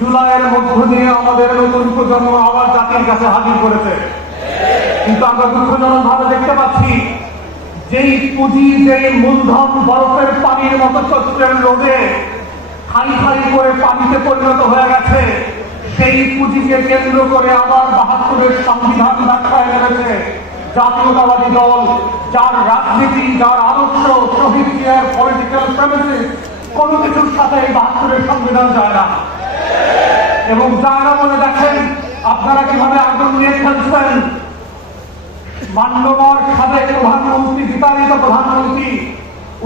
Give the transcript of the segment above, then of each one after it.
জুলাইয়ের মধ্য দিয়ে আমাদের নতুন প্রজন্ম আবার জাতির কাছে হাজির করেছে। কিন্তু আমরা দুঃখজনক ভাবে দেখতে পাচ্ছি যেই পুঁজি, যেই মূলধন বরফের পানির মতো চৈত্রের রোদে খাই খাই করে পানিতে পরিণত হয়ে গেছে, সেই পুঁজিকে কেন্দ্র করে আবার ৭২-এর সংবিধান ব্যাখ্যায় নেমেছে জাতীয়তাবাদী দল, যার রাজনীতি, যার আদর্শ, শহীদ জিয়ার পলিটিক্যাল প্রেমিসিস কোনো কিছুর সাথে এই ৭২-এর সংবিধান যায় না। এবং যারা বলে দেখেন আপনারা কিভাবে আগুন নিয়ে খেলছেন। মান্যবর সাবেক প্রধানমন্ত্রী, বিতাড়িত প্রধানমন্ত্রী,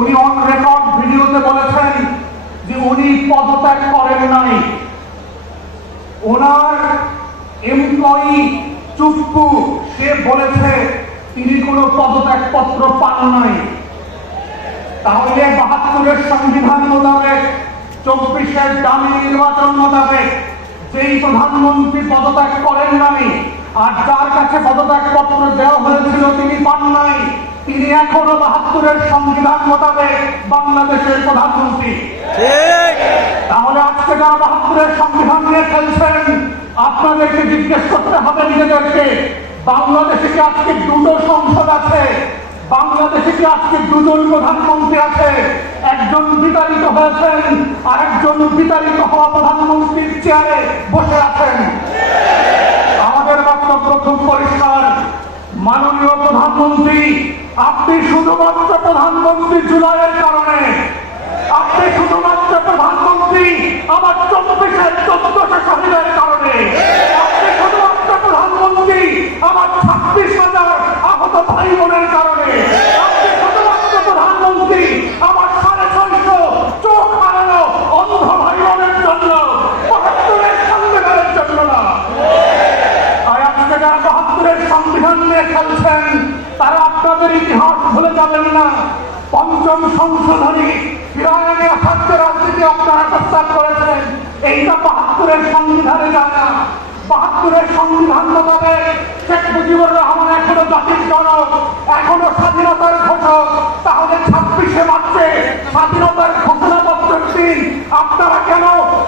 উনি অন রেকর্ড ভিডিওতে বলেছেন যে উনি পদত্যাগ করেন নাই। ওনার এমপ্লয়ি চুপ্পু সে বলেছে তিনি কোনো পদত্যাগ পত্র পান নাই। তাহলে ৭২-এর সংবিধান মোতাবেক, ২৪-এর দামি নির্বাচন মোতাবেক যেই প্রধানমন্ত্রী পদত্যাগ করেন নাই আর যার কাছে পদত্যাগ পত্র দেওয়া হয়েছিল তিনি পান নাই, তিনি এখনো ৭২-এর সংবিধান মোতাবেক বাংলাদেশের প্রধানমন্ত্রী। তাহলে আজকে যারা ৭২-এর সংবিধান নিয়ে খেলছেন, আপনাদেরকে জিজ্ঞেস করতে হবে নিজেদেরকে, বাংলাদেশে কি আজকে দুটো সংসদ আছে? বাংলাদেশে কি আজকে দুজন প্রধানমন্ত্রী আছে? একজন বিতাড়িত হয়েছেন আর একজন বিতাড়িত হওয়া প্রধানমন্ত্রীর চেয়ারে বসে আছেন। আমাদের বক্তব্য খুব পরিষ্কার, মাননীয় প্রধানমন্ত্রী, আপনি শুধুমাত্র প্রধানমন্ত্রী জুলাইয়ের কারণে, আপনি শুধুমাত্র প্রধানমন্ত্রী আমার ২৪-এর ১৪০০ শহীদের কারণে, আপনি শুধুমাত্র প্রধানমন্ত্রী আমার ২৬,০০০ আহত ভাই বোনের কারণে, আপনি শুধুমাত্র প্রধানমন্ত্রী আমার ৬৫০ চোখ হারানো অন্ধ ভাই বোনের জন্য, ৭২-এর সংবিধানের জন্য না। আর আজকে যারা ৭২-এর সংবিধান নিয়ে খেলছেন তারা আপনাদের ইতিহাস ভুলে যাবেন না। পঞ্চম সংশোধনী ফিরায়নে আসাধ্য রাজনীতি আপনারা প্রস্তাব করেছেন, এইটা ৭২-এর সংবিধানে যায় না। ৭২-এর সংবিধান মোতাবেক শেখ মুজিবুর রহমান এখনো জাতির জনক, এখনো স্বাধীনতার ঘোষক। তাহলে ২৬শে মার্চে স্বাধীনতার ঘোষণাপত্রের দিন আপনারা কেন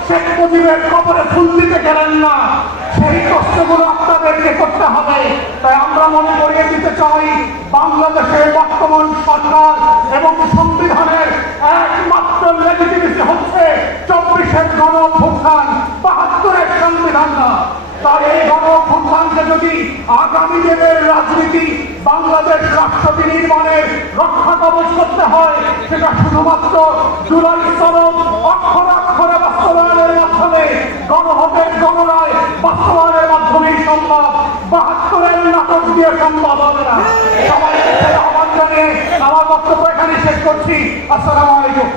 শেখ মুজিবের কবরে ফুল দিতে গেলেন না? সেই প্রশ্নগুলো আপনাদেরকে করতে হবে। তাই আমরা মনে করিয়ে দিতে চাই, বাংলাদেশের বর্তমান সরকার এবং সংবিধানের একমাত্র লেজিটিমেসি হচ্ছে ২৪-এর গণ-অভ্যুত্থান, ৭২-এর সংবিধান না। তাই এই গণ-অভ্যুত্থানকে যদি আগামী দিনের রাজনীতি, বাংলাদেশ রাষ্ট্র বিনির্মাণের রক্ষা কবচ করতে হয়, সেটা শুধুমাত্র জুলাই সনদ অক্ষরে অক্ষরে বাস্তবায়নের মাধ্যমে, গণভোটের গণরায় বাস্তবায়নের মাধ্যমেই সম্ভব। ৭২-এর নাটক দিয়ে সম্ভব হবে না। সবাইকে আহ্বান জানিয়ে আমার বক্তব্য এখানে শেষ করছি। আসসালামু আলাইকুম।